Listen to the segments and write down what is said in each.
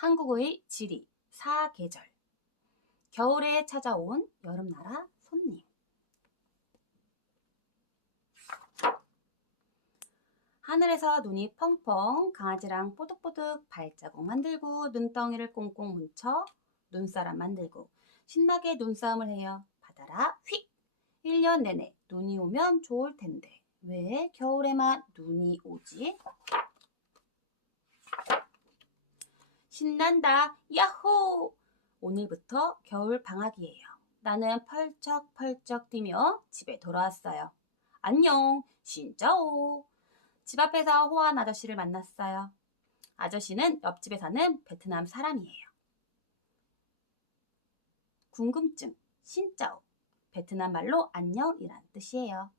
한국의 지리, 사계절. 겨울에 찾아온 여름나라 손님. 하늘에서 눈이 펑펑, 강아지랑 뽀득뽀득 발자국 만들고 눈덩이를 꽁꽁 뭉쳐 눈사람 만들고 신나게 눈싸움을 해요. 받아라 휙! 1년 내내 눈이 오면 좋을 텐데 왜 겨울에만 눈이 오지? 신난다 야호! 오늘부터 겨울 방학이에요. 나는 펄쩍펄쩍 뛰며 집에 돌아왔어요. 안녕 신짜오. 집 앞에서 호환 아저씨를 만났어요. 아저씨는 옆집에 사는 베트남 사람이에요. 궁금증 신짜오. 베트남 말로 안녕이란 뜻이에요.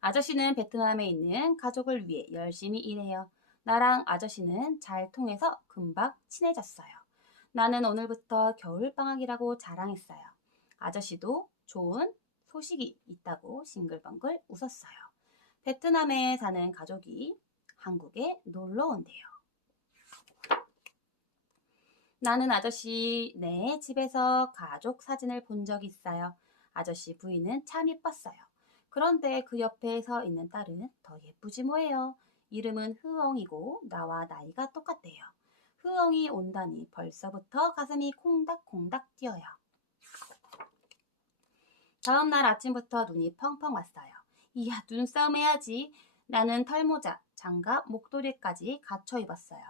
아저씨는 베트남에 있는 가족을 위해 열심히 일해요. 나랑 아저씨는 잘 통해서 금방 친해졌어요. 나는 오늘부터 겨울방학이라고 자랑했어요. 아저씨도 좋은 소식이 있다고 싱글벙글 웃었어요. 베트남에 사는 가족이 한국에 놀러 온대요. 나는 아저씨네 집에서 가족 사진을 본 적이 있어요. 아저씨 부인은 참 예뻤어요. 그런데 그 옆에 서 있는 딸은 더 예쁘지 뭐예요. 이름은 흐엉이고 나와 나이가 똑같대요. 흐엉이 온다니 벌써부터 가슴이 콩닥콩닥 뛰어요. 다음 날 아침부터 눈이 펑펑 왔어요. 이야, 눈싸움 해야지. 나는 털모자, 장갑, 목도리까지 갖춰 입었어요.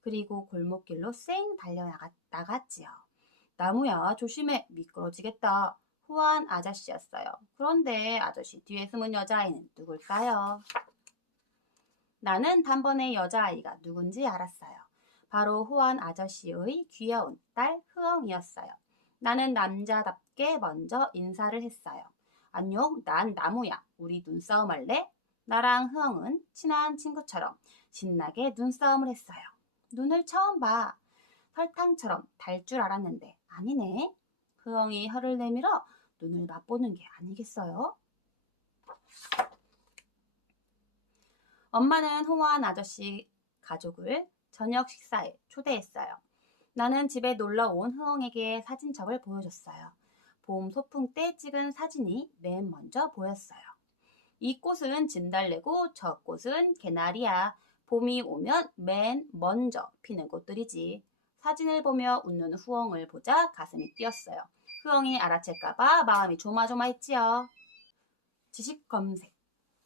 그리고 골목길로 쌩 달려나갔지요. 나무야, 조심해. 미끄러지겠다. 후한 아저씨였어요. 그런데 아저씨 뒤에 숨은 여자아이는 누굴까요? 나는 단번에 여자아이가 누군지 알았어요. 바로 후한 아저씨의 귀여운 딸 흐엉이였어요. 나는 남자답게 먼저 인사를 했어요. 안녕, 난 나무야. 우리 눈싸움 할래? 나랑 흐엉은 친한 친구처럼 신나게 눈싸움을 했어요. 눈을 처음 봐. 설탕처럼 달 줄 알았는데 아니네. 흐엉이 혀를 내밀어 눈을 맛보는 게 아니겠어요? 엄마는 호환 아저씨 가족을 저녁 식사에 초대했어요. 나는 집에 놀러 온 흐엉에게 사진첩을 보여줬어요. 봄 소풍 때 찍은 사진이 맨 먼저 보였어요. 이 꽃은 진달래고 저 꽃은 개나리야. 봄이 오면 맨 먼저 피는 꽃들이지. 사진을 보며 웃는 흐엉을 보자 가슴이 뛰었어요. 흐엉이 알아챌까봐 마음이 조마조마했지요. 지식 검색.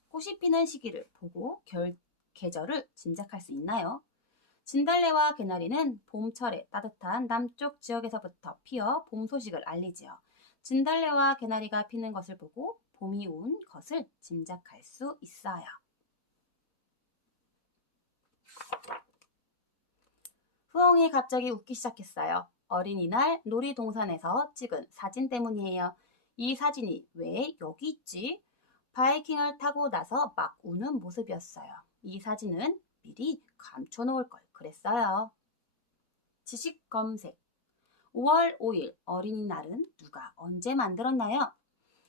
꽃이 피는 시기를 보고 계절을 짐작할 수 있나요? 진달래와 개나리는 봄철에 따뜻한 남쪽 지역에서부터 피어 봄 소식을 알리지요. 진달래와 개나리가 피는 것을 보고 봄이 온 것을 짐작할 수 있어요. 흐엉이 갑자기 웃기 시작했어요. 어린이날 놀이동산에서 찍은 사진 때문이에요. 이 사진이 왜 여기 있지? 바이킹을 타고 나서 막 우는 모습이었어요. 이 사진은 미리 감춰놓을 걸 그랬어요. 지식 검색. 5월 5일 어린이날은 누가 언제 만들었나요?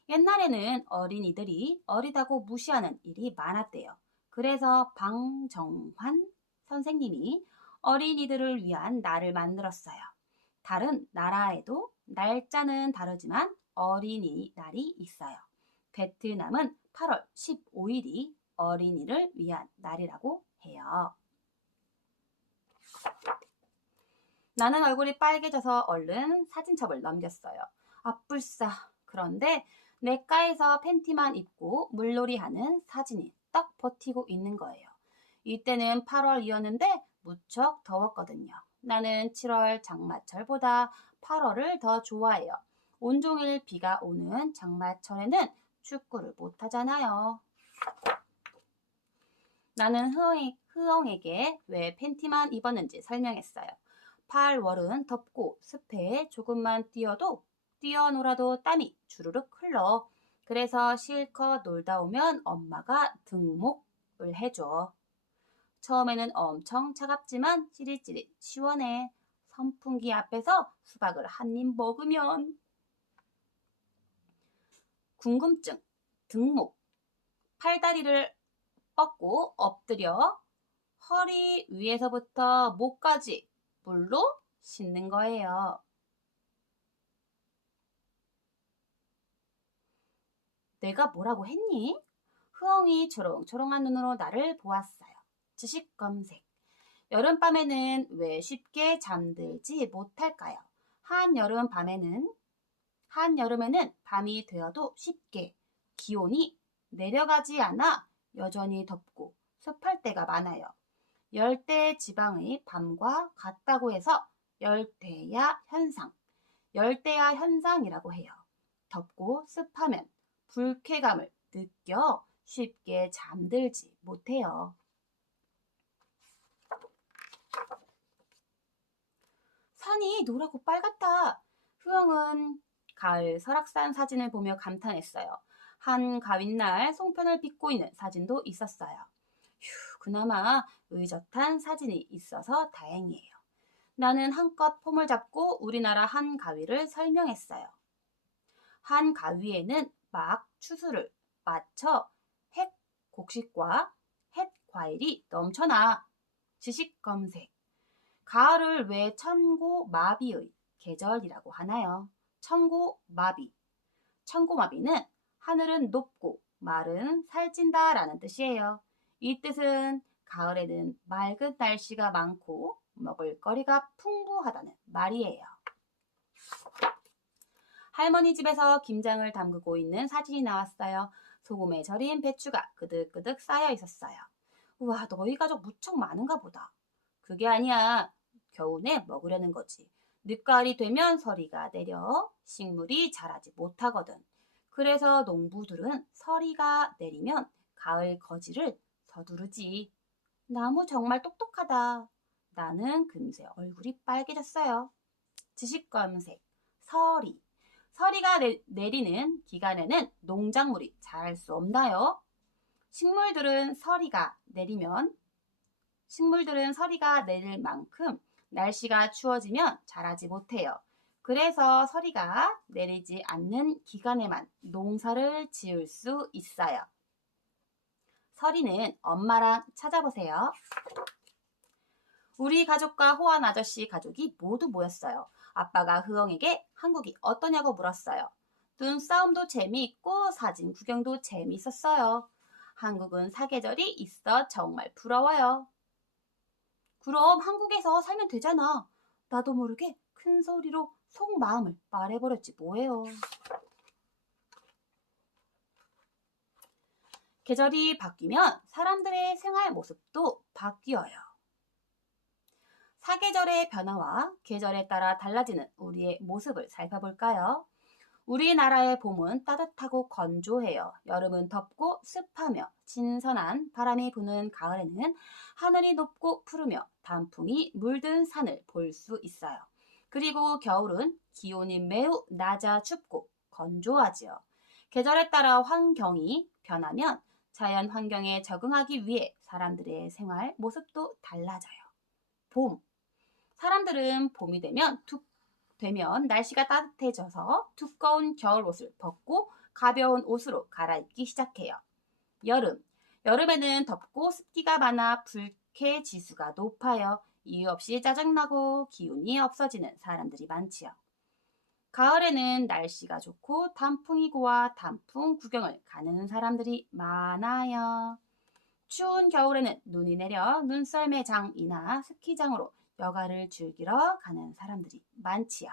옛날에는 어린이들이 어리다고 무시하는 일이 많았대요. 그래서 방정환 선생님이 어린이들을 위한 날을 만들었어요. 다른 나라에도 날짜는 다르지만 어린이날이 있어요. 베트남은 8월 15일이 어린이를 위한 날이라고 해요. 나는 얼굴이 빨개져서 얼른 사진첩을 넘겼어요. 아뿔싸. 그런데 냇가에서 팬티만 입고 물놀이하는 사진이 딱 버티고 있는 거예요. 이때는 8월이었는데 무척 더웠거든요. 나는 7월 장마철보다 8월을 더 좋아해요. 온종일 비가 오는 장마철에는 축구를 못 하잖아요. 나는 흐엉에게 왜 팬티만 입었는지 설명했어요. 8월은 덥고 습해에 조금만 뛰어놀아도 땀이 주르륵 흘러. 그래서 실컷 놀다 오면 엄마가 등목을 해줘. 처음에는 엄청 차갑지만 찌릿찌릿 시원해. 선풍기 앞에서 수박을 한 입 먹으면. 궁금증. 등목. 팔다리를 뻗고 엎드려 허리 위에서부터 목까지 물로 씻는 거예요. 내가 뭐라고 했니? 흐엉이 초롱초롱한 눈으로 나를 보았어요. 지식 검색. 여름밤에는 왜 쉽게 잠들지 못할까요? 한여름에는 밤이 되어도 쉽게 기온이 내려가지 않아 여전히 덥고 습할 때가 많아요. 열대 지방의 밤과 같다고 해서 열대야 현상이라고 해요. 덥고 습하면 불쾌감을 느껴 쉽게 잠들지 못해요. 산이 노랗고 빨갛다. 흐엉은 가을 설악산 사진을 보며 감탄했어요. 한 가윈날 송편을 빚고 있는 사진도 있었어요. 휴, 그나마 의젓한 사진이 있어서 다행이에요. 나는 한껏 폼을 잡고 우리나라 한 가위를 설명했어요. 한 가위에는 막 추수를 맞춰 햇 곡식과 햇 과일이 넘쳐나. 지식 검색. 가을을 왜 천고마비의 계절이라고 하나요? 천고마비. 천고마비는 하늘은 높고 말은 살찐다라는 뜻이에요. 이 뜻은 가을에는 맑은 날씨가 많고 먹을거리가 풍부하다는 말이에요. 할머니 집에서 김장을 담그고 있는 사진이 나왔어요. 소금에 절인 배추가 그득그득 쌓여 있었어요. 우와, 너희 가족 무척 많은가 보다. 그게 아니야. 겨우내 먹으려는 거지. 늦가을이 되면 서리가 내려 식물이 자라지 못하거든. 그래서 농부들은 서리가 내리면 가을 거지를 서두르지. 나무 정말 똑똑하다. 나는 금세 얼굴이 빨개졌어요. 지식 검색. 서리. 서리가 내리는 기간에는 농작물이 자랄 수 없나요? 식물들은 서리가 내릴 만큼 날씨가 추워지면 자라지 못해요. 그래서 서리가 내리지 않는 기간에만 농사를 지을 수 있어요. 서리는 엄마랑 찾아보세요. 우리 가족과 호환 아저씨 가족이 모두 모였어요. 아빠가 흐엉에게 한국이 어떠냐고 물었어요. 눈싸움도 재미있고 사진 구경도 재미있었어요. 한국은 사계절이 있어 정말 부러워요. 그럼 한국에서 살면 되잖아. 나도 모르게 큰 소리로 속마음을 말해버렸지 뭐예요. 계절이 바뀌면 사람들의 생활 모습도 바뀌어요. 사계절의 변화와 계절에 따라 달라지는 우리의 모습을 살펴볼까요? 우리나라의 봄은 따뜻하고 건조해요. 여름은 덥고 습하며 신선한 바람이 부는 가을에는 하늘이 높고 푸르며 단풍이 물든 산을 볼 수 있어요. 그리고 겨울은 기온이 매우 낮아 춥고 건조하지요. 계절에 따라 환경이 변하면 자연 환경에 적응하기 위해 사람들의 생활 모습도 달라져요. 봄. 사람들은 봄이 되면 날씨가 따뜻해져서 두꺼운 겨울옷을 벗고 가벼운 옷으로 갈아입기 시작해요. 여름에는 덥고 습기가 많아 불쾌 지수가 높아요. 이유 없이 짜증나고 기운이 없어지는 사람들이 많지요. 가을에는 날씨가 좋고 단풍이 고와 단풍 구경을 가는 사람들이 많아요. 추운 겨울에는 눈이 내려 눈썰매장이나 스키장으로 여가를 즐기러 가는 사람들이 많지요.